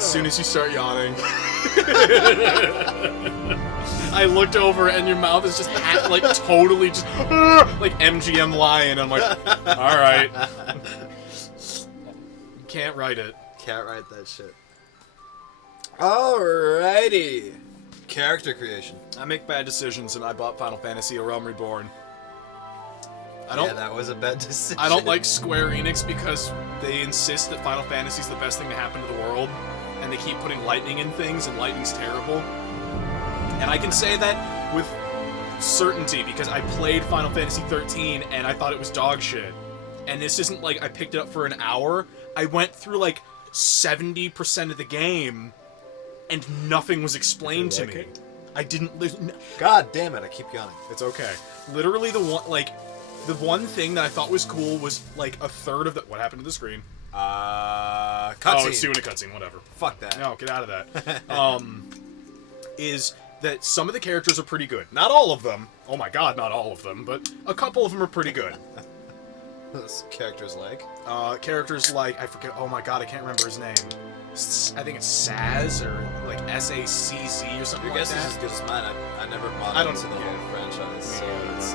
As soon as you start yawning. I looked over and your mouth is just like totally just like MGM lion. I'm like, all right. Can't write it. Can't write that shit. Alrighty. Character creation. I make bad decisions, and I bought Final Fantasy: A Realm Reborn. Yeah, that was a bad decision. I don't like Square Enix because they insist that Final Fantasy is the best thing to happen to the world, and they keep putting lightning in things, and lightning's terrible. And I can say that with certainty because I played Final Fantasy XIII and I thought it was dog shit. And this isn't like I picked it up for an hour. I went through like 70% of the game, and nothing was explained to me. I didn't. God damn it! I keep yawning. It's okay. Literally, the one thing that I thought was cool was like a third of the. What happened to the screen? Cutscene. Oh, it's doing a cutscene. Whatever. Fuck that. No, get out of that. Is that some of the characters are pretty good. Not all of them. Oh my god, not all of them, but a couple of them are pretty good. Characters like? Characters like, I forget, oh my god, I can't remember his name. I think it's Saz, or like S-A-C-Z or something Your like guess that. is as good as mine. I never bought into the whole franchise, so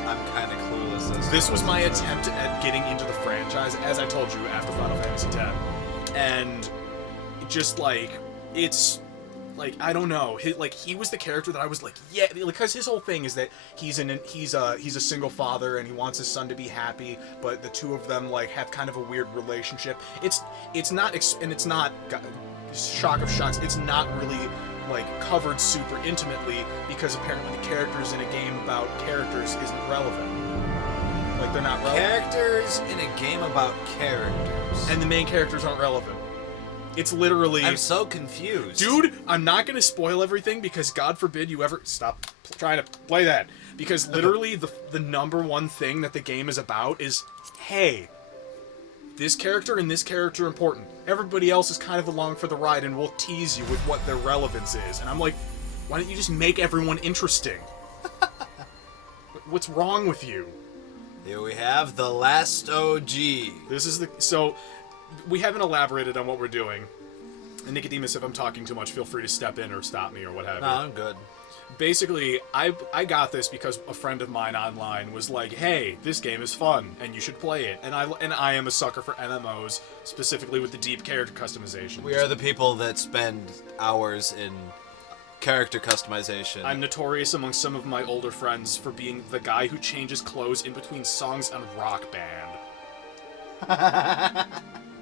I'm kind of clueless. This was my attempt at getting into the franchise, as I told you, after Final Fantasy X. And just like, it's... Like, I don't know. He was the character that I was like, yeah, because his whole thing is that he's a single father and he wants his son to be happy, but the two of them like have kind of a weird relationship. It's not shock of shocks. It's not really like covered super intimately because apparently the characters in a game about characters isn't relevant. Like they're not relevant. Characters in a game about characters, and the main characters aren't relevant. It's literally... I'm so confused. Dude, I'm not going to spoil everything because God forbid you ever... Stop trying to play that. Because literally the number one thing that the game is about is, hey, this character and this character are important. Everybody else is kind of along for the ride and we'll tease you with what their relevance is. And I'm like, why don't you just make everyone interesting? What's wrong with you? Here we have the last OG. This is the... So... We haven't elaborated on what we're doing. And Nikodemus, if I'm talking too much, feel free to step in or stop me or what have you. No, I'm good. Basically, I got this because a friend of mine online was like, hey, this game is fun, and you should play it. And I am a sucker for MMOs, specifically with the deep character customization. We are the people that spend hours in character customization. I'm notorious among some of my older friends for being the guy who changes clothes in between songs on Rock Band.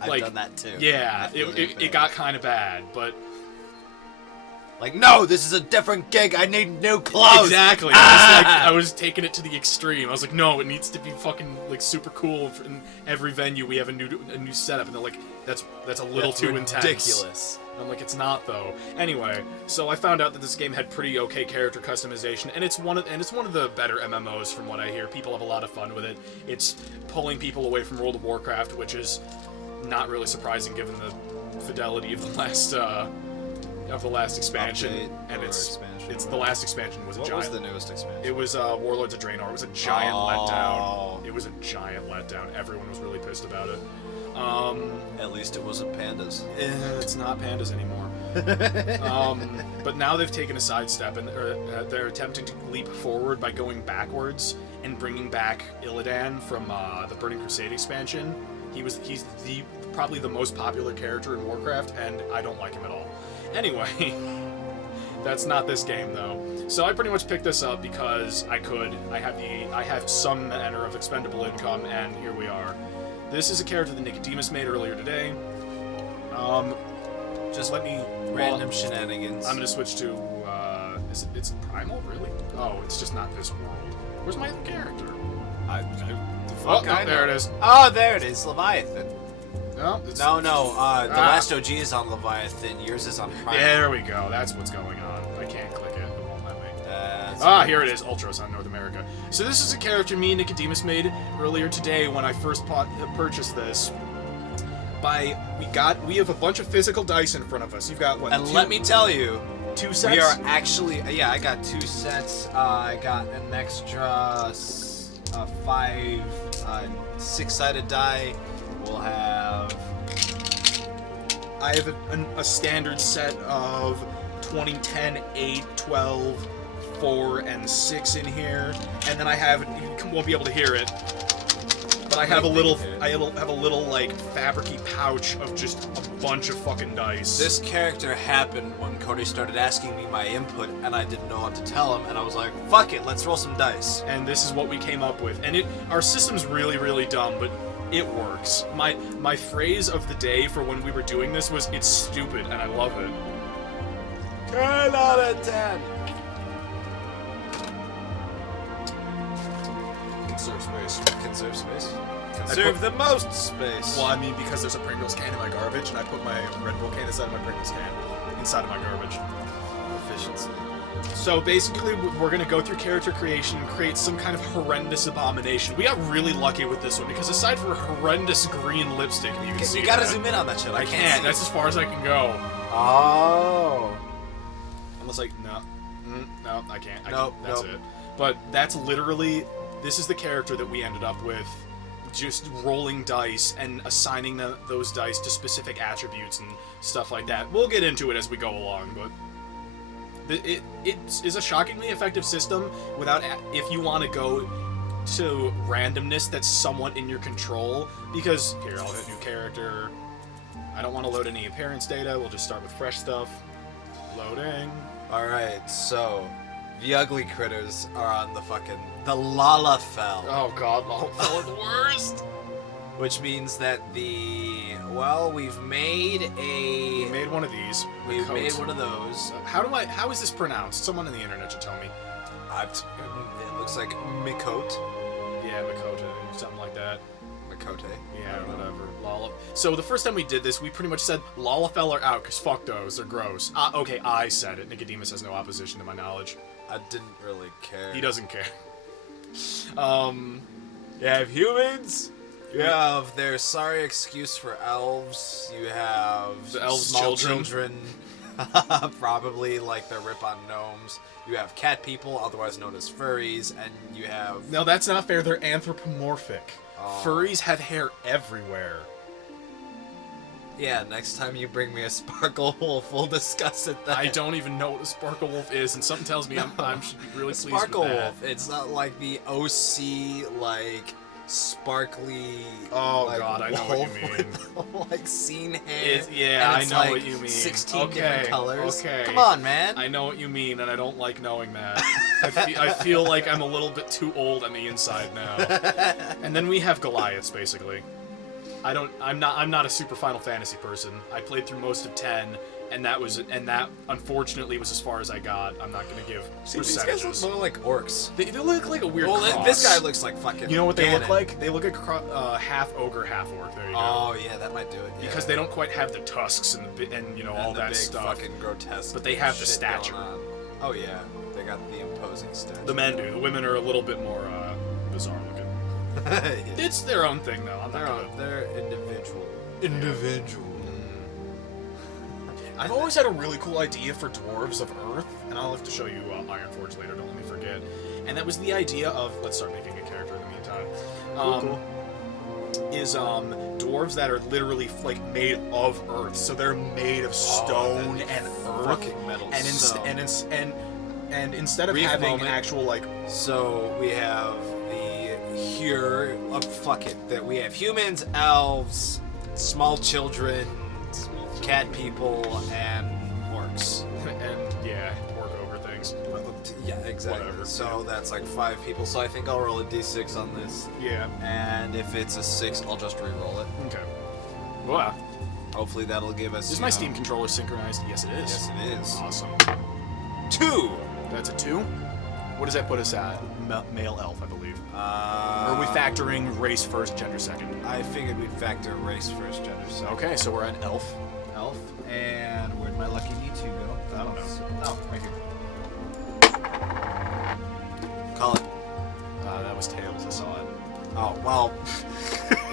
I've done that too. Yeah, it got kind of bad, but... Like, no, this is a different gig, I need new clothes! Exactly, I was taking it to the extreme. I was like, no, it needs to be fucking, like, super cool. In every venue we have a new setup, and they're like, that's a little too intense. Ridiculous. I'm like, it's not though. Anyway, so I found out that this game had pretty okay character customization, and it's one of the better MMOs from what I hear. People have a lot of fun with it. It's pulling people away from World of Warcraft, which is not really surprising given the fidelity of the last expansion. Update and it's expansion, the last expansion was a giant. What was the newest expansion? It was Warlords of Draenor. It was a giant letdown. It was a giant letdown. Everyone was really pissed about it. At least it wasn't pandas. It's not pandas anymore. But now they've taken a sidestep and they're attempting to leap forward by going backwards and bringing back Illidan from the Burning Crusade expansion. He's probably the most popular character in Warcraft, and I don't like him at all. Anyway, that's not this game though. So I pretty much picked this up because I could. I have some manner of expendable income, and here we are. This is a character that Nikodemus made earlier today. Just let me... Random shenanigans. I'm gonna switch to, it's Primal, really? Oh, it's just not this world. Where's my other character? There it is. Oh, there it is, Leviathan. No, the last OG is on Leviathan, yours is on Primal. There we go, that's what's going on. I can't click it, it won't let me. Here it is, Ultros on North America. So this is a character me and Nikodemus made earlier today when I first purchased this. We have a bunch of physical dice in front of us. You've got what? And let me tell you, 2 sets? We are actually, I got 2 sets. I got an extra 5 6-sided die. We'll have I have a standard set of 20, 10, 8, 12, 4, and 6 in here, and then I have, you won't be able to hear it, but I have a little like fabricy pouch of just a bunch of fucking dice. This character happened when Cody started asking me my input, and I didn't know what to tell him, and I was like, fuck it, let's roll some dice. And this is what we came up with. And our system's really, really dumb, but it works. My phrase of the day for when we were doing this was, it's stupid, and I love it. 10 out of 10. Conserve space. Conserve space. Conserve the most space. Well, I mean, because there's a Pringles can in my garbage, and I put my Red Bull can inside of my Pringles can, inside of my garbage. Efficiency. So basically, we're going to go through character creation and create some kind of horrendous abomination. We got really lucky with this one, because aside from horrendous green lipstick, you can see you gotta that. zoom in on that shit. I can't. See. That's as far as I can go. Oh. Almost like, no, I can't. Nope, That's it. But that's literally, this is the character that we ended up with. Just rolling dice and assigning those dice to specific attributes and stuff like that. We'll get into it as we go along, but it is a shockingly effective system without, if you want to go to randomness that's somewhat in your control, because, here, I'll hit new character. I don't want to load any appearance data. We'll just start with fresh stuff. Loading. Alright, so the ugly critters are on the Lalafell. Oh god, Lalafell are the worst! Which means that we've made We made one of these. We've made one of those. How is this pronounced? Someone on the internet should tell me. It looks like Mikote. Yeah, Mikote, something like that. Mikote. Yeah, whatever. So the first time we did this, we pretty much said Lalafell are out, because fuck those, they're gross. Okay, I said it. Nicodemus has no opposition to my knowledge. I didn't really care. He doesn't care. You have humans. You have their sorry excuse for elves. You have the elves' small children. Probably like the rip-on gnomes. You have cat people, otherwise known as furries, and you have... No, that's not fair. They're anthropomorphic. Furries have hair everywhere. Yeah, next time you bring me a Sparkle Wolf, we'll discuss it then. I don't even know what a Sparkle Wolf is, and something tells me I should be really pleased Sparkle with that. Wolf, it's not like the OC, like, sparkly... Oh like, god, I know what you mean. With, like, scene hair. Yeah, I know like what you mean. 16 different colors. Okay. Come on, man. I know what you mean, and I don't like knowing that. I feel like I'm a little bit too old on the inside now. And then we have Goliaths, basically. I'm not a super Final Fantasy person. I played through most of 10, and that unfortunately was as far as I got. I'm not gonna give percentages. These guys look more like orcs. They look like a weird cross. This guy looks like fucking... You know what they Ganon. look like? They look like half ogre, half orc. There you go. Oh yeah, that might do it. Yeah. Because they don't quite have the tusks and all the that big stuff. Fucking grotesque. But they have the shit stature. going on. Oh yeah, they got the imposing stature. The men do. The women are a little bit more bizarre looking. Yeah. It's their own thing, though. They're individual. Individual. I've always had a really cool idea for dwarves of Earth, and I'll have to show you Ironforge later. Don't let me forget. And that was the idea of, let's start making a character in the meantime. Is dwarves that are literally like made of Earth, so they're made of stone and earth, fucking metal. And instead of Brief having moment. actual like, so we have fuck it, that we have humans, elves, small children, cat people, and orcs. and yeah, orc ogre things. Yeah, exactly. Whatever. So that's like 5 people. So I think I'll roll a d6 on this. Yeah. And if it's a 6, I'll just re-roll it. Okay. Wow. Hopefully that'll give us. Is my Steam controller synchronized? Yes, it is. Yes, it is. Awesome. 2. That's a 2. What does that put us at? Male elf, I believe. Or are we factoring race first, gender second? I figured we'd factor race first, gender second. Okay, so we're at elf. Elf. And where'd my lucky D2 go? I don't know. Oh, right here. Call it. That was tails. I saw it. Oh, well.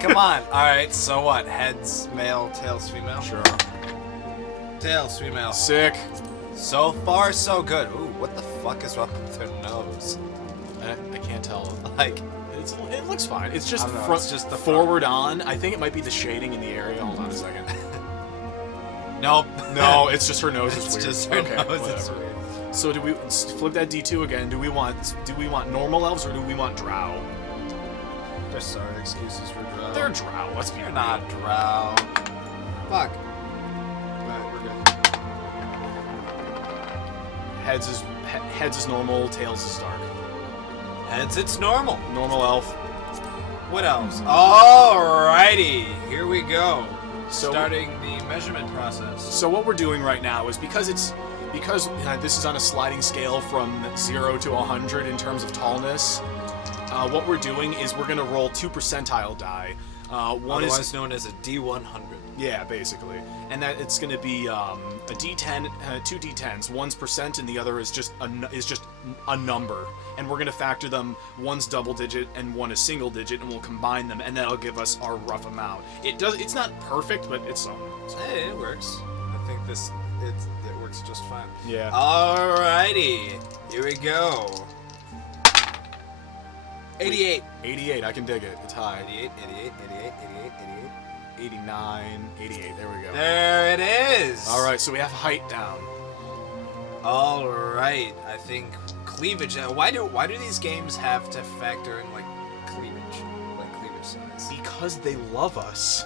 Come on. Alright, so what? Heads male, tails female? Sure. Tails female. Sick. So far, so good. Ooh, what the fuck is wrong with their nose? I can't tell. Like, It looks fine. It's just I don't know, front, it's just the forward on. I think it might be the shading in the area. Hold on a second. Nope. No, it's just her nose is It's weird. just her Okay, nose is whatever. weird. So do we flip that D2 again? Do we want normal elves or do we want drow? There's solid excuses for drow. They're drow. Let's be They're real. not drow. Fuck. Alright, we're good. Heads is normal. Tails is dark. Heads, it's normal. Normal elf. What else? Alrighty, here we go. So- Starting the measurement process. So what we're doing right now is because this is on a sliding scale from 0 to 100 in terms of tallness. What we're doing is we're gonna roll 2 percentile die. One Otherwise is known as a D100. yeah, basically, and that it's gonna be a D10, 2 D10s. One's percent and the other is just a number, and we're gonna factor them. One's double digit and one is single digit, and we'll combine them, and that'll give us our rough amount. It's not perfect, but it's something. Hey, it works. I think it works just fine. Yeah. Alrighty, here we go. 88. 88, I can dig it. It's high. 88, 88, 88, 88, 88. 89, 88. There we go. There it is. All right, so we have height down. All right. I think cleavage. Why do these games have to factor in like cleavage size? Because they love us.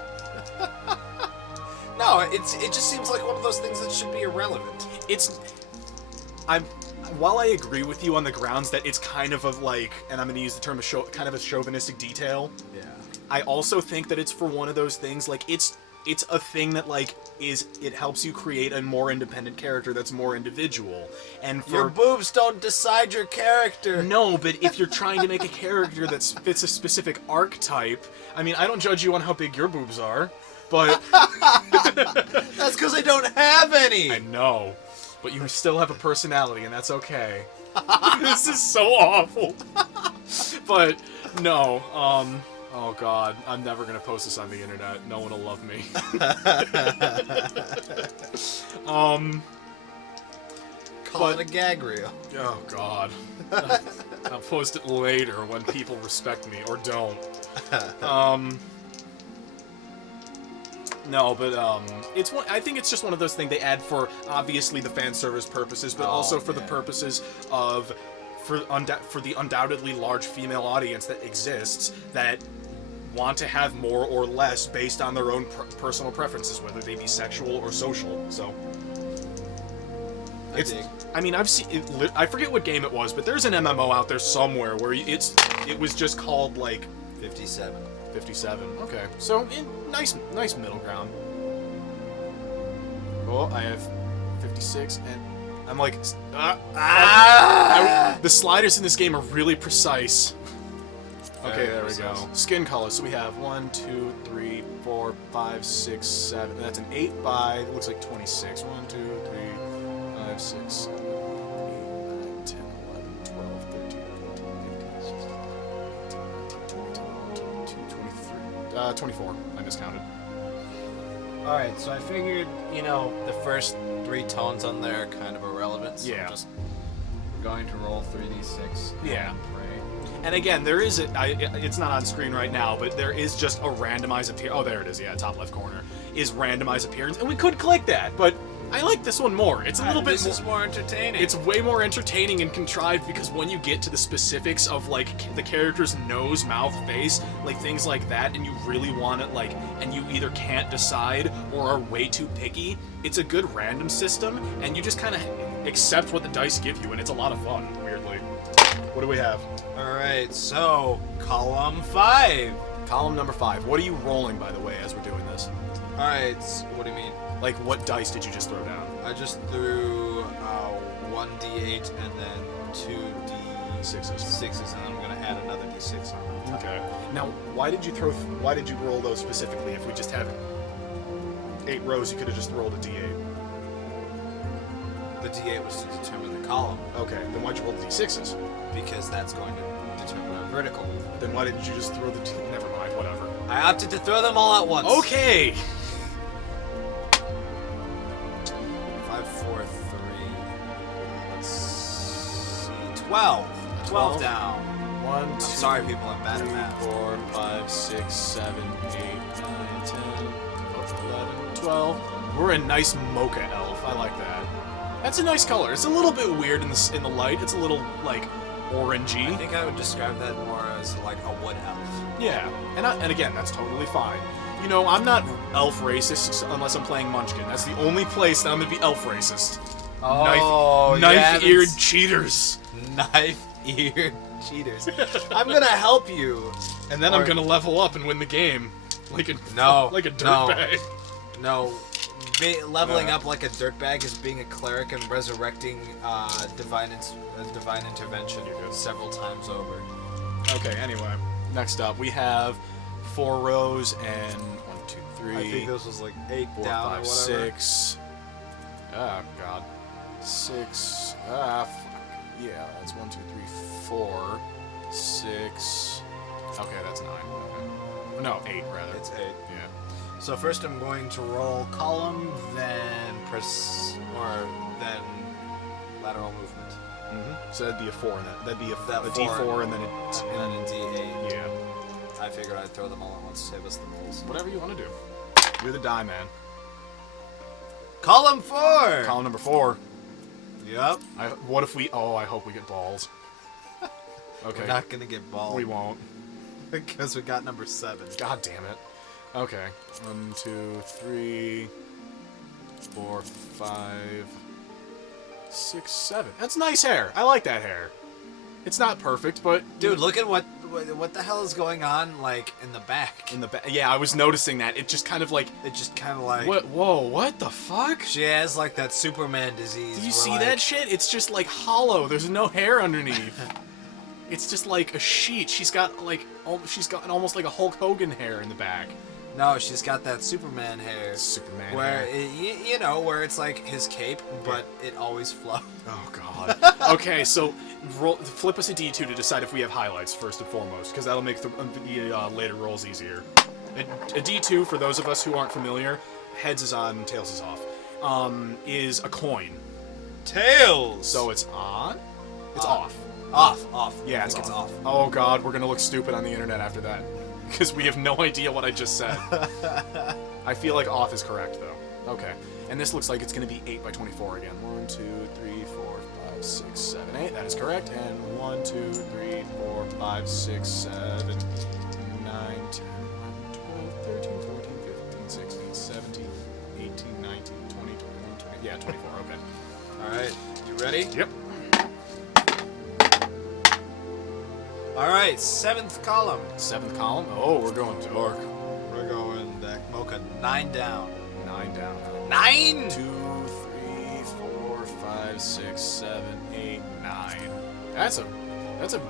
No, it just seems like one of those things that should be irrelevant. While I agree with you on the grounds that it's kind of and I'm going to use the term kind of a chauvinistic detail. Yeah. I also think that it's for one of those things it's a thing that it helps you create a more independent character that's more individual. And Your boobs don't decide your character. no, but if you're trying to make a character that fits a specific archetype, I mean, I don't judge you on how big your boobs are, but That's because I don't have any. I know, but you still have a personality, and that's okay. This is so awful. But no, oh god, I'm never gonna post this on the internet. No one will love me. Call it a gag reel. Oh god. I'll post it later when people respect me or don't. No, but I think it's just one of those things they add for obviously the fan service purposes, but also for the purposes of for the undoubtedly large female audience that exists that want to have more or less based on their own personal preferences, whether they be sexual or social. So I mean, I've seen I forget what game it was, but there's an MMO out there somewhere where it was just called 57. 57. Okay, so nice middle ground. Oh, I have 56, and I'm the sliders in this game are really precise. Okay, there we go. Skin color. So we have 1, 2, 3, 4, 5, 6, 7. That's an 8 by. It looks like 26. 1, 2, 3, 5, 6, 7, 8, 9, 10, 11, 12, 13, 14, 15, 16, 17, 24. I miscounted. Alright, so I figured, the first 3 tones on there are kind of irrelevant. So Yeah. we're going to roll 3d6. Yeah. And pray. And again, there is it's not on screen right now, but there is just a randomized appearance. Oh, there it is. Yeah, top left corner is randomized appearance, and we could click that, but I like this one more. It's a little bit This is more entertaining. It's way more entertaining and contrived because when you get to the specifics of the character's nose, mouth, face, things like that, and you really want it and you either can't decide or are way too picky, it's a good random system, and you just kind of accept what the dice give you, and it's a lot of fun. Weirdly, what do we have? Alright, so column 5. Column number 5. What are you rolling, by the way, as we're doing this? Alright, what do you mean? What dice did you just throw down? I just threw 1d8 and then 2d6s, and I'm gonna add another d6 on top. Okay. Now, why did you roll those specifically? If we just have 8 rows, you could have just rolled a d8. The d8 was to determine the column. Okay, then why'd you roll the d6s? Because that's going to determine our vertical. Then why didn't you just throw the never mind, whatever. I opted to throw them all at once. Okay! 5, 4, 3. Let's see. 12. 12 down. 1, 2, I'm sorry, people, I'm bad at 3, math. 4, 5, 6, 7, 8, 9, 10, 11, 12. We're a nice mocha elf. I like that. That's a nice color. It's a little bit weird in the light. It's a little, like, orangey. I think I would describe that more as like a wood elf. Yeah, and again, that's totally fine. You know, I'm not elf racist unless I'm playing Munchkin. That's the only place that I'm gonna be elf racist. Oh, knife-eared cheaters. Knife-eared cheaters. I'm gonna help you, and then I'm gonna level up and win the game, like a dirtbag. No, leveling up like a dirtbag is being a cleric and resurrecting divine intervention several times over. Okay. Anyway, next up we have 4 rows and 1, 2, 3. I think this was like 8 4, down 5, or whatever. 6. Oh God. 6. Fuck. Yeah, that's 1, 2, 3, 4, 6. Okay, that's 9. Okay. No, 8 rather. It's 8. Yeah. So first I'm going to roll column, then then lateral movement. So that'd be a 4, and that'd be a That D4, and then then a D8. yeah. I figured I'd throw them all at once to save us the rolls. Whatever you want to do. You're the die man. Column 4. Column number 4. Yep. What if we? Oh, I hope we get balls. Okay. We're not gonna get ball. We won't. Because we got number 7. God damn it. Okay. 1, 2, 3, 4, 5, 6, 7. That's nice hair. I like that hair. It's not perfect, but Dude, look at what the hell is going on, like, in the back. in the back. Yeah, I was noticing that. It just kind of like. It just kind of like... What? Whoa! What the fuck? She has, like, that Superman disease. Do you where, see like, that shit? It's just like hollow. There's no hair underneath. It's just like a sheet. She's got almost like a Hulk Hogan hair in the back. No, she's got that Superman hair. Superman Where, hair. you know, where it's like his cape, but it always flows. Oh god. Okay, so flip us a D2 to decide if we have highlights first and foremost, because that'll make the later rolls easier. A D2, for those of us who aren't familiar, heads is on, tails is off, is a coin. Tails! So it's on? It's off. Off. Yeah, it's off. Oh god, we're gonna look stupid on the internet after that. Because we have no idea what I just said. I feel like off is correct, though. Okay. And this looks like it's going to be 8 by 24 again. 1, 2, 3, 4, 5, 6, 7, 8. That is correct. And 1, 2, 3, 4, 5, 6, 7, 9, 10, 11, 12, 13, 14, 15, 16, 17, 18, 19, 20, 21, 20. Yeah, 24. Okay. Alright, you ready? Yep. Alright, 7th column. 7th column. Oh, we're going dark. We're going Mocha. 9 down. 9 down. 9? 2, 3, 4, 5, 6, 7, 8, 9. That's a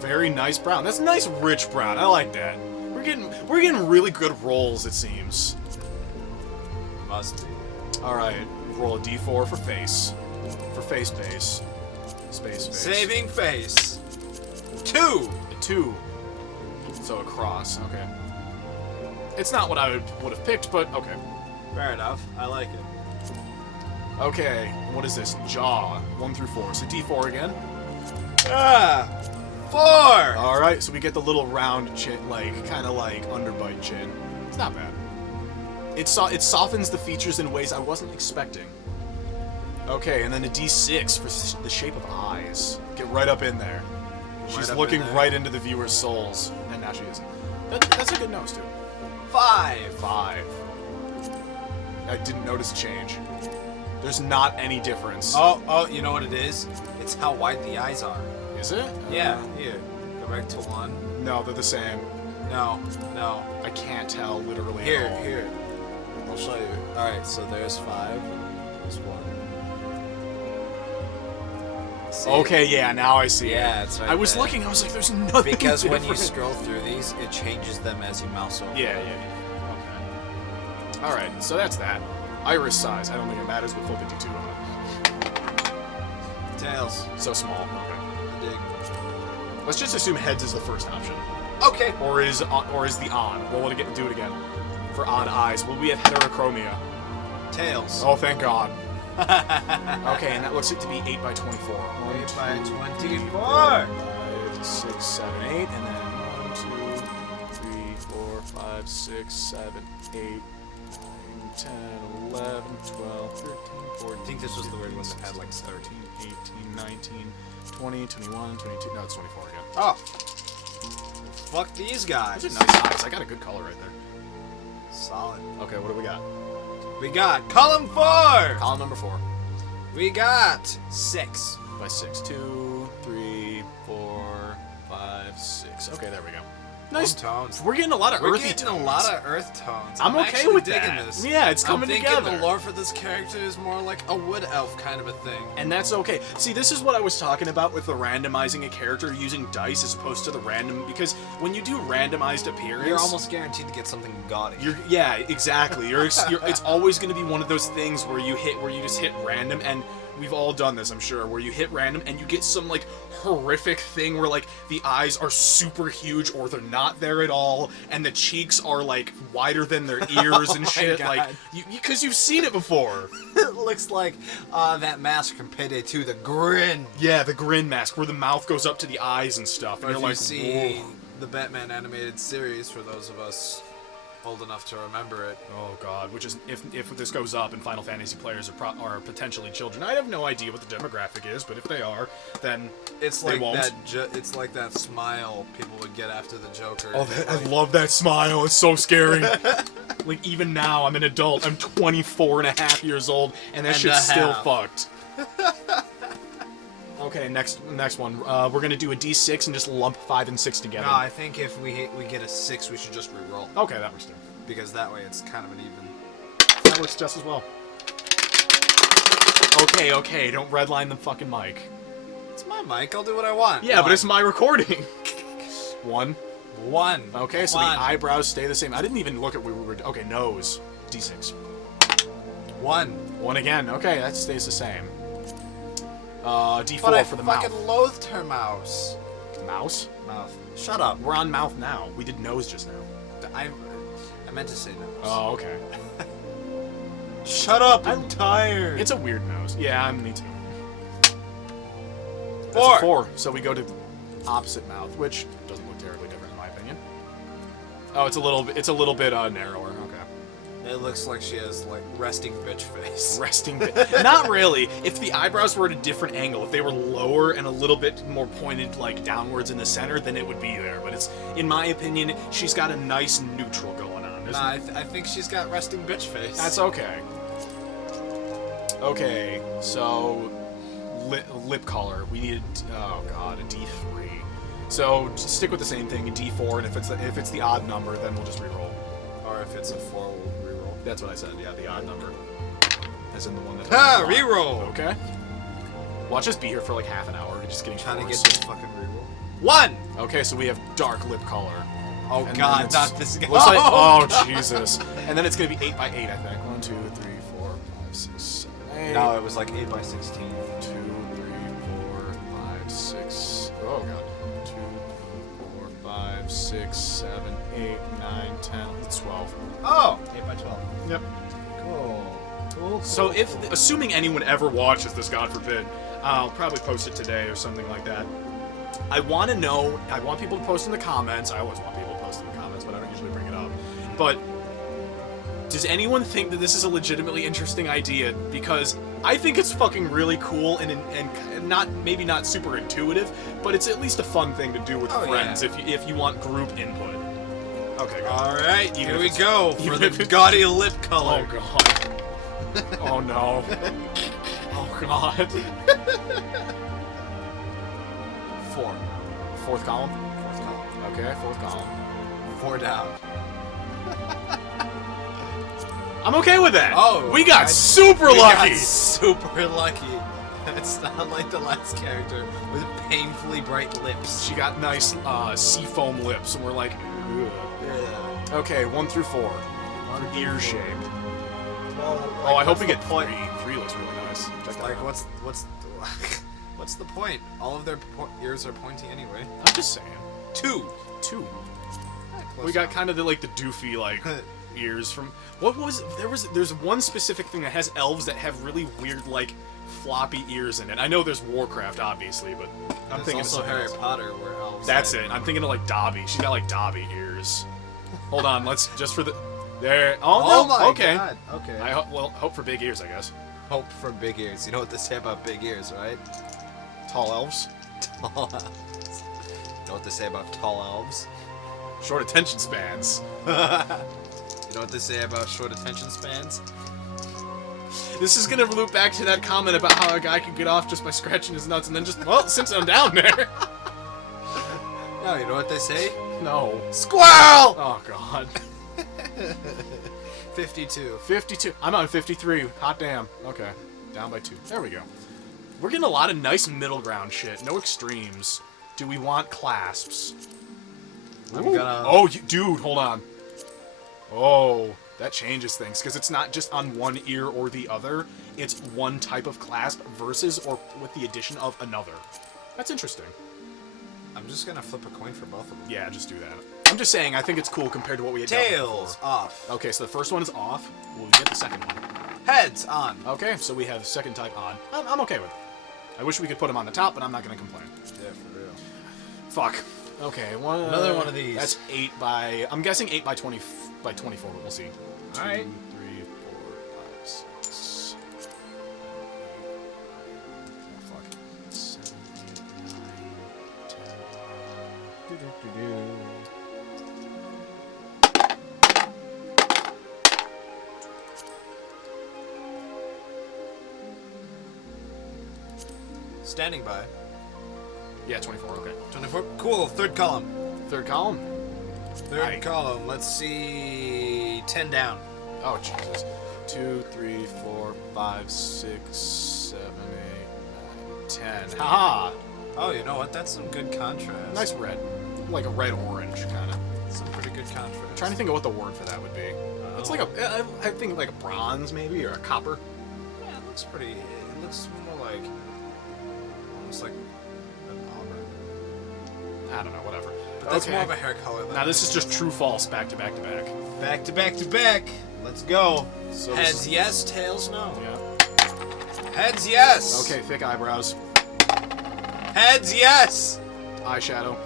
very nice brown. That's a nice rich brown. I like that. We're getting really good rolls, it seems. Must be. All right, roll a D4 for face. For face base. Space face. Saving face. 2. A 2. So a cross. Okay. It's not what I would have picked, but okay. Fair enough. I like it. Okay, what is this? Jaw. 1 through 4. So D4 again. 4! Alright, so we get the little round chin, like, kind of like underbite chin. It's not bad. It softens the features in ways I wasn't expecting. Okay, and then a D6 for the shape of eyes. Get right up in there. She's looking right into the viewer's souls. And now she isn't. That's a good nose, too. 5. 5. I didn't notice a change. There's not any difference. Oh, you know what it is? It's how wide the eyes are. Is it? Yeah, here. Go back to 1. No, they're the same. No. I can't tell literally Here, at all. here. I'll show you. Alright, so there's 5. There's 1. See? Okay, yeah, now I see it. Yeah, it's right I was there. looking, I was like, there's nothing Because when you different. scroll through these, it changes them as you mouse over. Yeah. Okay. Alright, so that's that. Iris size. I don't think it matters with flip 52 on it. Tails. So small. Okay. I dig. Let's just assume heads is the first option. Okay. Or is the on. Well, we'll do it again. For on eyes. Will we have heterochromia? Tails. Oh, thank God. Okay, and that looks like to be 8 by 24. 8 by 24. 5, 6, 7, 8, and then 1, 2, 3, 4, 5, 6, 7, 8, 9, 10, 11, 12, 13, 14. I think this was the weird one that had like 13, 18, 19, 20, 21, 22. No, it's 24 again. Oh. Fuck these guys. Those are nice eyes. I got a good color right there. Solid. Okay, what do we got? We got column 4. Column number 4. We got 6. By 6. 2, 3, 4, 5, 6. Okay, there we go. Nice tones. We're getting a lot of We're earthy getting tones. a lot of earth tones. I'm okay actually with digging that. this. Yeah, it's coming I'm thinking together. the lore for this character is more like a wood elf kind of a thing. And that's okay. See, this is what I was talking about with the randomizing a character using dice as opposed to the random, because when you do randomized appearance, You're almost guaranteed to get something gaudy. yeah, exactly. It's always going to be one of those things where you just hit random, and we've all done this, I'm sure, where you hit random and you get some like horrific thing where like the eyes are super huge or they're not there at all, and the cheeks are like wider than their ears and shit. God. Like because you've seen it before. It looks like that mask from Payday 2, the grin. Yeah, the grin mask where the mouth goes up to the eyes and stuff, and Or you're if like, you see whoa. the Batman animated series, for those of us old enough to remember it. Oh god, which is if this goes up and Final Fantasy players are potentially children. I have no idea what the demographic is, but if they are, then It's they like won't. it's like that smile people would get after the Joker. Oh, I love that smile. It's so scary. Like, even now, I'm an adult. I'm 24 and a half years old, and that And shit's a still half. fucked. Okay, next one. We're gonna do a D6 and just lump 5 and 6 together. No, I think if we get a 6, we should just re-roll. Okay, that works too. Because that way it's kind of an even. That works just as well. Okay, don't redline the fucking mic. It's my mic, I'll do what I want. Yeah, but it's my recording. 1. 1. Okay, so One. the eyebrows stay the same. I didn't even look at where we were. Okay, nose. D6. 1. 1 again. Okay, that stays the same. D4 But I for the fucking mouth. loathed her mouse. Mouse? Mouth. Shut up. We're on mouth now. We did nose just now. I meant to say nose. Oh, okay. Shut up, I'm tired. It's a weird nose. Yeah, me too. That's 4. a 4. So we go to opposite mouth, which doesn't look terribly different in my opinion. Oh, it's a little bit narrower. Okay. It looks like she has, like, resting bitch face. Resting bit. Not really. If the eyebrows were at a different angle, if they were lower and a little bit more pointed, like, downwards in the center, then it would be there. But it's, in my opinion, she's got a nice neutral going on. Nah, I think she's got resting bitch face. That's okay. Okay, so lip color. We need, oh god, a D3. So just stick with the same thing, a D4, and if it's the odd number, then we'll just reroll. Or if it's a 4, we'll reroll. That's what I said. Yeah, the odd number, as in the one that. Ha! Reroll. Okay. Watch us be here for like half an hour, just getting Trying to scores. get this fucking reroll. 1. Okay, so we have dark lip color. Oh And god, then it's- not this guy. Looks like, oh God. Jesus! And then it's gonna be 8 by 8, I think. 1, 2, 3, 4, 5, 6, 7, 8. No, it was like 8 by 16. 2, 3, 4, 5, 6. Oh god. 2, 4, 5, 6, 7, 8, 9, 10, 12. Oh! 8 by 12. Yep. Cool. So assuming anyone ever watches this, God forbid, I'll probably post it today or something like that. I want to know, I want people to post in the comments. I always want people to post in the comments, but I don't usually bring it up. But does anyone think that this is a legitimately interesting idea? Because I think it's fucking really cool and not maybe not super intuitive, but it's at least a fun thing to do with friends if you want group input. Okay, go. All right, here we it's- go for even the if it's- gaudy lip color. Oh god. Oh no. Oh god. 4. Fourth column? Fourth column. Okay, fourth column. 4 down. I'm okay with that. Oh, we got I- super We got lucky. super lucky. It's not like the last character with painfully bright lips. She got nice seafoam lips, and we're like, ugh. Yeah. Okay, 1 through 4. One Ear through shape. Well, Oh, I hope we what's get the point? 3. 3 looks really nice. Check that Like, out. what's the point? All of their ears are pointy anyway. I'm just saying. 2. 2. Close We got enough. kind of the doofy ears from there's one specific thing that has elves that have really weird floppy ears in it. I know there's Warcraft obviously, but I'm There's thinking also of something Harry else. Potter where elves. That's have- it. I'm thinking of Dobby. She's got Dobby ears. Hold on, let's just for the There. Oh, Oh no. my Okay. god. Okay. I hope for big ears, I guess. Hope for big ears. You know what they say about big ears, right? Tall elves. Tall elves. You know what they say about tall elves? Short attention spans. You know what they say about short attention spans? This is gonna loop back to that comment about how a guy can get off just by scratching his nuts and then just, well, since I'm down there. No, you know what they say? No. Squirrel! Oh, God. 52. 52. I'm on 53. Hot damn. Okay. Down by 2. There we go. We're getting a lot of nice middle ground shit. No extremes. Do we want clasps? I'm Ooh. gonna... Oh, dude, hold on. Oh, that changes things, because it's not just on one ear or the other. It's one type of clasp versus or with the addition of another. That's interesting. I'm just gonna flip a coin for both of them. Yeah, just do that. I'm just saying, I think it's cool compared to what we had done Tails before. off. Okay, so the first one is off. We'll get the second one. Heads on. Okay, so we have the second type on. I'm okay with it. I wish we could put them on the top, but I'm not going to complain. Yeah, for real. Fuck. Okay, Another one of these. That's 8 by... I'm guessing 8 by 20 by 24, but we'll see. All right. 2, 3, 4, 5, 6... Oh, fuck. 7, 8, 9, 10... Do-do-do-do. Standing by. Yeah, 24, okay. 24. Cool. Third column. Third column? Third Aye. column. Let's see. 10 down. Oh, Jesus. 2, 3, 4, 5, 6, 7, 8, 9, 10. Haha! Oh, you know what? That's some good contrast. Nice red. Like a red-orange, kind of. Some pretty good contrast. I'm trying to think of what the word for that would be. It's like a... I think like a bronze, maybe, or a copper. Yeah, it looks pretty... It looks more like... Almost like an auburn. I don't know, whatever. But that's Okay. more of a hair color than... Now this is just true-false, back-to-back-to-back. Back to back to back. Let's go. So Heads this is- yes, tails no. Yeah. Heads yes. Okay, thick eyebrows. Heads yes. Eyeshadow.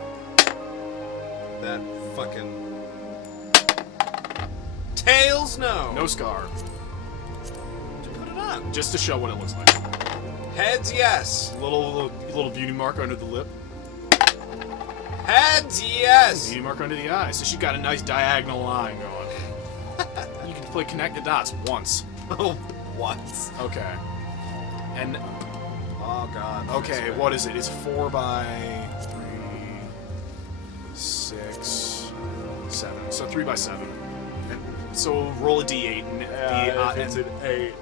That fucking... Tails no. No scar. Put it on. Just to show what it looks like. Heads yes. Little beauty mark under the lip. Heads yes. Beauty mark under the eye. So she got a nice diagonal line going. You can play connect the dots once. Once. Okay. And Oh god. okay, what is it? It's 4 by 3, 6, 7. So 3 by 7. And so roll a d8 and if it's an 8,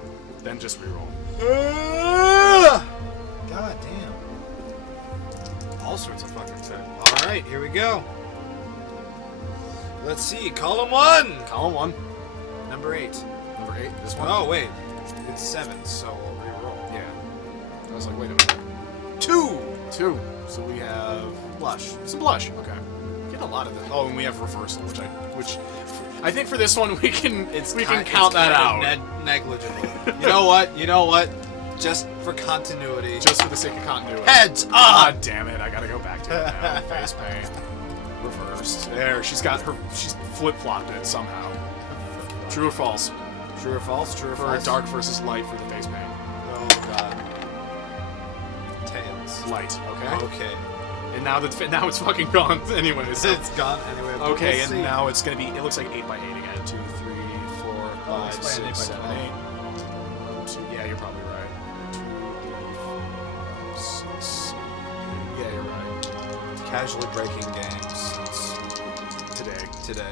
then just reroll. God damn. All sorts of fucking shit. All right, here we go. Let's see. Column 1. Column 1, Number 8. number 8. This one. Oh wait, it's 7, so we'll re-roll. Yeah. I was like, wait a minute. 2. 2. So we have Blush. some blush. Okay. Getting a lot of this. Oh, and we have reversal, which I think for this one we can count that out. Negligible. You know what? You know what? Just for continuity. Just for the sake of continuity. Heads on. Ah, damn it! I gotta go back to it now. Face paint. Reversed. There, she's flip-flopped it somehow. True or false? True or false? True or For false? dark versus light for the face paint. Oh god. Tails. Light. Okay. Okay. And now now it's fucking gone. Anyways. It's gone anyway. but Okay, we'll and see. now it's gonna be. It looks like 8 by 8 again. 2, 3, 4, 5, it's like 8 by 6, 7, 12. 8. 2, yeah, you're probably right. 2, 3, 4, 5, 6. Yeah, you're right. Casually breaking games today.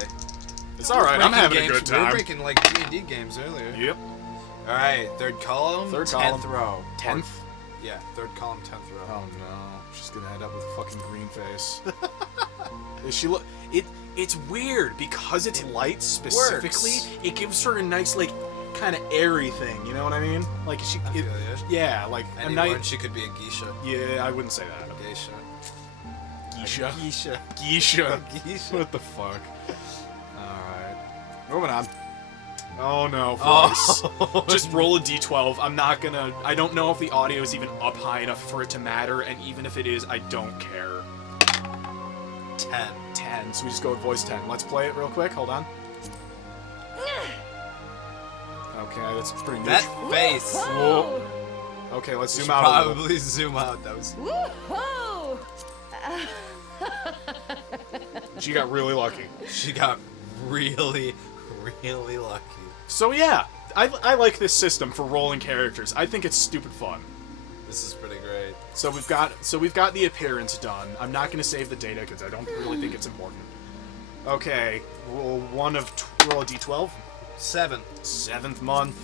It's all right. I'm having a good We were time. breaking like D&D games earlier. Yep. All right, third column. Third 10th column. row. 10th. Yeah, third column, 10th row. Oh no, she's gonna end up with a fucking green face. Is she look? It's weird because it's light specifically. works. It gives her a nice like kind of airy thing. You know what I mean? Like she. I feel you. Yeah, like a Anyone, night. she could be a geisha. Yeah, I wouldn't say that. Geisha. Geisha. Geisha. Geisha. Geisha. What the fuck? Alright. Moving on. Oh no, Oh. voice. Just roll a d12. I'm not gonna... I don't know if the audio is even up high enough for it to matter, and even if it is, I don't care. 10. 10, so we just go with voice 10. Let's play it real quick. Hold on. Okay, that's pretty That neutral. face. Whoa. Okay, let's You zoom should out a little. probably zoom out. That was. Woohoo! She got really lucky. She got really, really lucky. So yeah, I like this system for rolling characters. I think it's stupid fun. This is pretty great. So we've got the appearance done. I'm not going to save the data because I don't really think it's important. Okay, roll roll a d12. 7. 7th month.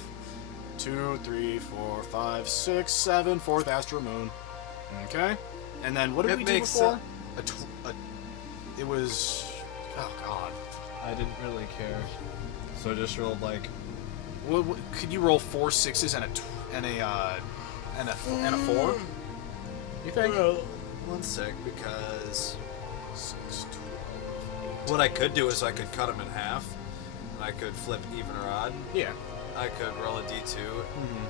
2, 3, 4, 5, 6, 7. 4th astral moon. Okay, and then what did It we do makes before? It was. Oh God. I didn't really care. So I just rolled like. What, could you roll 4 6s and a 4? You think? Well, one sec, because 6, 12. what I could do is I could cut them in half, and I could flip even or odd. Yeah. I could roll a d2, Mm-hmm.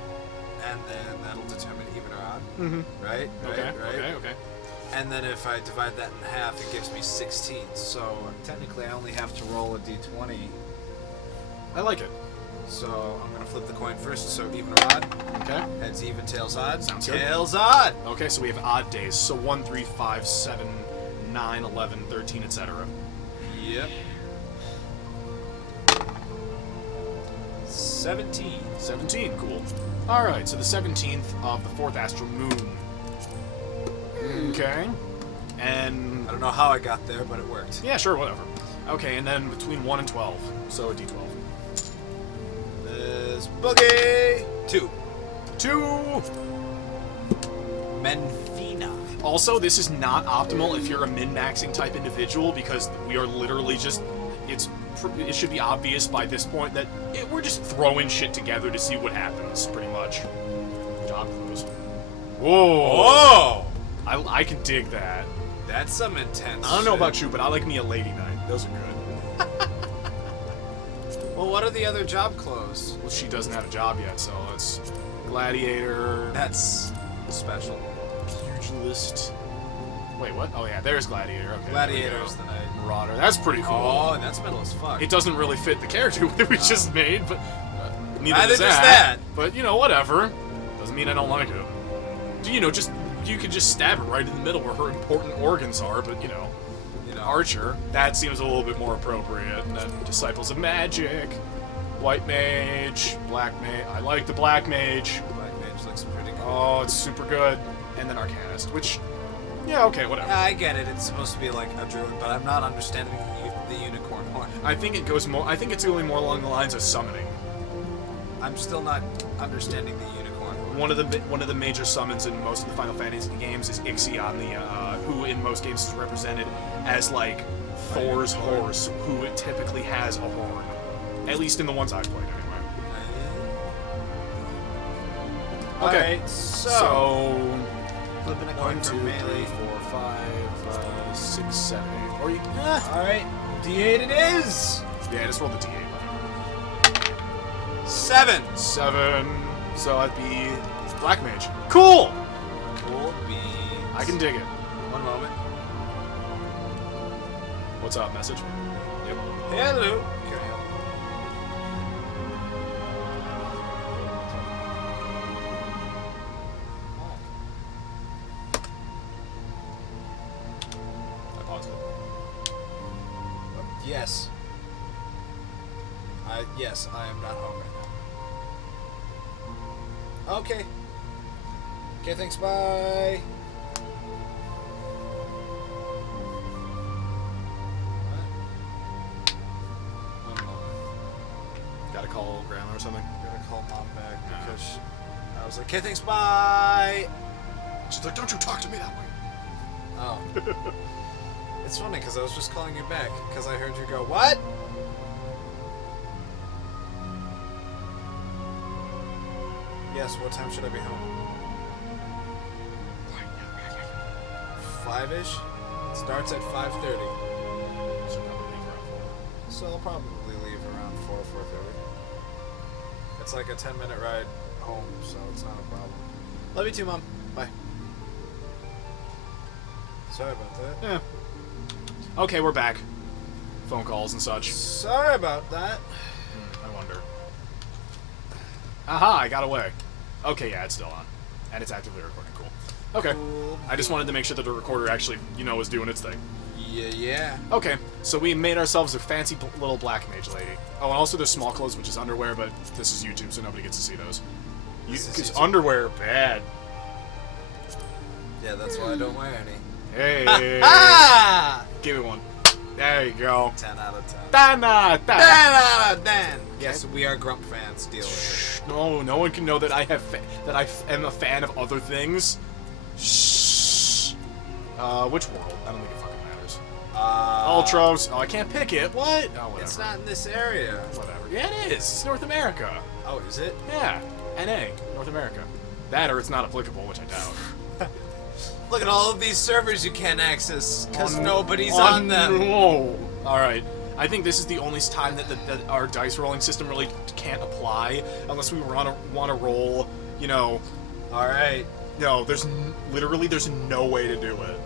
and then that'll determine even or odd. Mm-hmm. Right? Okay. Right? Okay. Okay. And then if I divide that in half, it gives me 16. So technically, I only have to roll a d20. I like it. So I'm gonna flip the coin first. So even or odd. Okay. Heads even, tails odd. Sounds good. Tails odd. Okay, so we have odd days. So 1, 3, 5, 7, 9, 11, 13, etc. Yep. 17. 17, cool. Alright, so the 17th of the 4th astral moon. Okay. And... I don't know how I got there, but it worked. yeah, sure, whatever. Okay, and then between 1 and 12. So a d12. There's Boogie. 2. 2! Menfina. Also, this is not optimal if you're a min-maxing type individual because we are literally just... it should be obvious by this point that we're just throwing shit together to see what happens, pretty much. Job close. Whoa! Whoa! I can dig that. That's some intense. I don't know shit. about you, but I like me a lady knight. Those are good. Well, what are the other job clothes? Well, she doesn't have a job yet, so it's gladiator, That's special. pugilist. Wait, what? Oh yeah, there's gladiator. Okay. Gladiator's the there we night. go. Marauder. That's pretty cool. Oh, that's metal as fuck. It doesn't really fit the character that we just made, but neither Neither does does that. that. But you know, whatever. Doesn't mean I don't like it. You know, you could just stab it right in the middle where her important organs are. But you know, Archer. That seems a little bit more appropriate. And then Disciples of Magic, White Mage, Black Mage. I like the Black Mage. Black Mage looks pretty cool. Oh, it's super good. And then Arcanist, which, yeah, okay, whatever. I get it. It's supposed to be like a druid, but I'm not understanding the unicorn horn. I think it goes more. I think it's going more along the lines of summoning. I'm still not understanding the unicorn horn. One of the major summons in most of the Final Fantasy games is Ixion, who in most games is represented as like Thor's horse, who typically has a horn. At least in the ones I've played, anyway. Okay, Alright, so flipping a coin 1, 2, for 3, melee. 4, 5, 6, 7, 8. Or you, Alright, D8 it is! yeah, just roll the d8. 7! 7. So that'd be Black Mage. Cool. Cool beans. I can dig it. One moment. What's up? Message. Yep. Hello. Carry on. I paused it. Yes. Yes, I am not home right now. Okay. Okay, thanks, bye. One moment. Gotta call grandma or something. I'm gonna call mom back because I was like, okay, thanks, bye. She's like, don't you talk to me that way. Oh. It's funny because I was just calling you back because I heard you go, what? Yes, what time should I be home? 5-ish? Starts at 5:30. So I'll probably leave around 4:30. It's like a 10-minute ride home, so it's not a problem. Love you too, Mom. Bye. Sorry about that. Yeah. Okay, we're back. Phone calls and such. Sorry about that. I wonder. Aha, I got away. Okay, yeah, it's still on. And it's actively recording. Cool. Okay. Cool. I just wanted to make sure that the recorder actually, was doing its thing. Yeah. Okay, so we made ourselves a fancy little black mage lady. Oh, and also there's small clothes, which is underwear, but this is YouTube, so nobody gets to see those. Because underwear are bad. Yeah, that's why I don't wear any. Hey. Give me one. There you go. 10 out of 10. 10 out of 10. 10 out of 10. Yes, we are Grump fans. Deal with No, no one can know that I am a fan of other things. Shh. Which world? I don't think it fucking matters. it. Ultros. Oh, I can't pick it. What? Oh, whatever. It's not in this area. Whatever. Yeah, it is. It's North America. Oh, is it? Yeah. NA. North America. That or it's not applicable, which I doubt. Look at all of these servers you can't access because nobody's on them. No. All right. I think this is the only time that our dice rolling system really can't apply unless we want to roll, All right. No, there's literally no way to do it.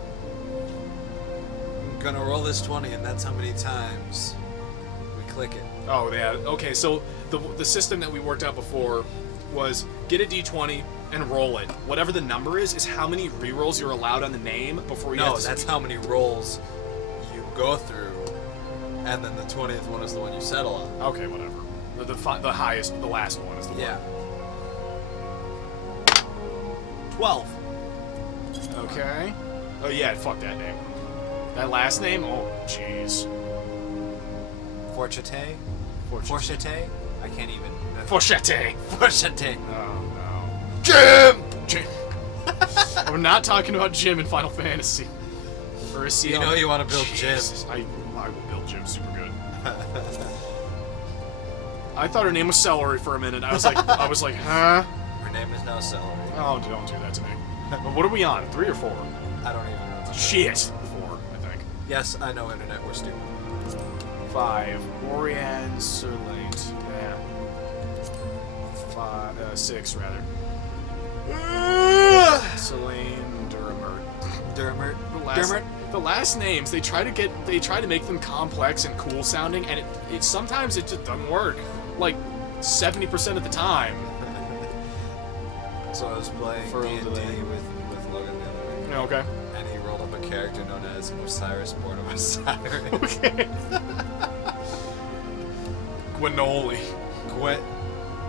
I'm gonna roll this 20, and that's how many times we click it. Oh yeah. Okay. So the system that we worked out before was get a d20 and roll it. Whatever the number is how many rerolls you're allowed on the name before you. No, that's how many rolls you go through, and then the 20th one is the one you settle on. Okay, whatever. The highest, the last one is the Yeah. one. 12. Okay. Oh yeah, fuck that name. That last name? Oh, jeez. Forchete? Forchete? I can't even. Forchete! Forchete. Oh no. Jim! We're not talking about Jim in Final Fantasy. Or is he You know you want to build Jesus, Jim. I will build Jim super good. I thought her name was Celery for a minute. I was like, huh? Her name is now Celery. Oh, don't do that to me. But what are we on? 3 or 4? I don't even know. Shit. 4, I think. Yes, I know internet. We're stupid. 5. Orion Serlate. Yeah. 6 rather. Selene Durmert. The last names they try to make them complex and cool sounding, and it sometimes it just doesn't work. Like 70% of the time. So I was playing For D&D the day. with Logan the other week, Okay. and he rolled up a character known as Osiris, born of Osiris. Okay. Gwenoli.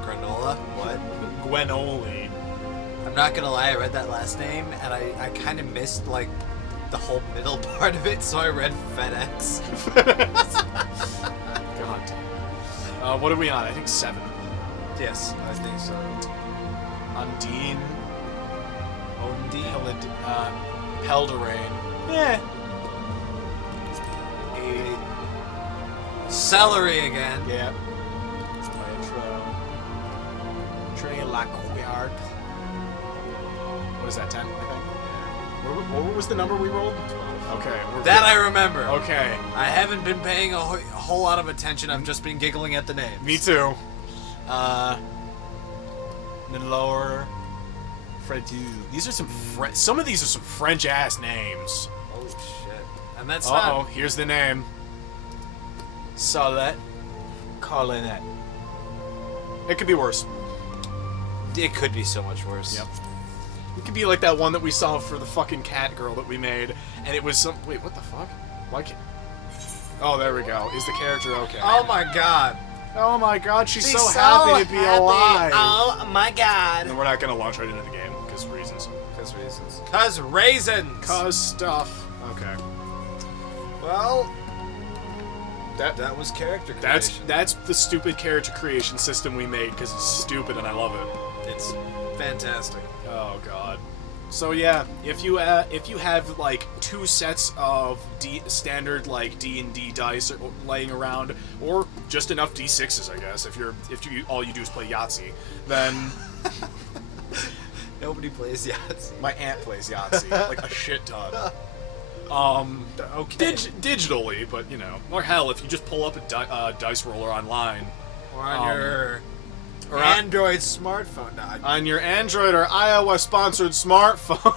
Granola? What? Gwenoli. I'm not gonna lie, I read that last name, and I kind of missed, like, the whole middle part of it, so I read FedEx. God damn. What are we on? I think 7. Yes, I think so. Undine. Ondine? Peldorain. Yeah. 8. Celery again. Yeah. Pietro. Trelaquiart. What is that, 10, I think? What was the number we rolled? 12. Okay. That I remember. Okay. I haven't been paying a whole lot of attention. I've just been giggling at the names. Me too. Nilor. Fredu. These are some of these are some French-ass names. Oh, shit. And that's Uh-oh, not... here's the name. Solette. Carlinette. It could be worse. It could be so much worse. Yep. It could be like that one that we saw for the fucking cat girl that we made, and it was some... Wait, what the fuck? Why can't... Oh, there we go. Is the character okay? Oh my god. Oh my god, she's so happy to be alive. Oh my god. And we're not gonna launch right into the game, because reasons. Cause raisins. Cause stuff. Okay. Well, That that was character creation. that's the stupid character creation system we made, because it's stupid and I love it. It's fantastic. Oh god. So yeah, if you have like 2 sets of standard like D&D dice laying around, or just enough D6s, I guess, if all you do is play Yahtzee, then Nobody plays Yahtzee. my aunt plays Yahtzee like a shit ton. Okay. Digitally, but or hell, if you just pull up a dice roller online, Or on your or Android smartphone. No, on your Android or iOS sponsored smartphone.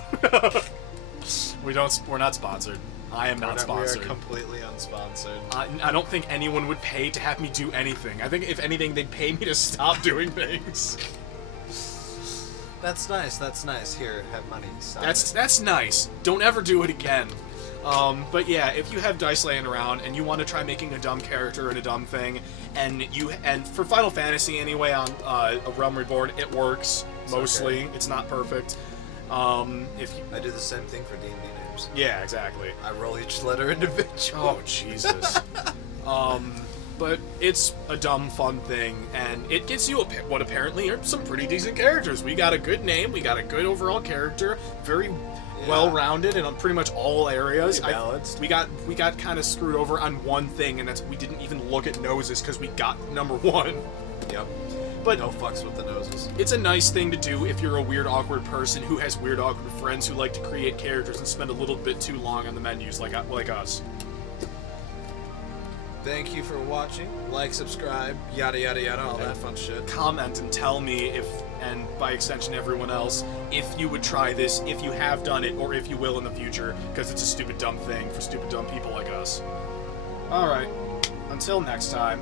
We're not sponsored. I am not sponsored. We are completely unsponsored. I don't think anyone would pay to have me do anything. I think if anything, they'd pay me to stop doing things. That's nice. That's nice. Here, have money. Sign it. That's nice. Don't ever do it again. But yeah, if you have dice laying around and you want to try making a dumb character and a dumb thing, and for Final Fantasy anyway on a Realm Reborn, it works mostly. Okay. It's not perfect. If you, I do the same thing for D&D names. yeah, exactly. I roll each letter individually. Oh Jesus. But it's a dumb, fun thing, and it gets you what apparently are some pretty decent characters. We got a good name, we got a good overall character, very well-rounded in pretty much all areas. Pretty balanced. We got kind of screwed over on one thing, and that's we didn't even look at noses because we got number one. Yep. But No fucks with the noses. it's a nice thing to do if you're a weird, awkward person who has weird, awkward friends who like to create characters and spend a little bit too long on the menus, like us. Thank you for watching. Like, subscribe, yada yada yada, all that fun shit. Comment and tell me if, and by extension everyone else, if you would try this, if you have done it, or if you will in the future, because it's a stupid dumb thing for stupid dumb people like us. Alright, until next time.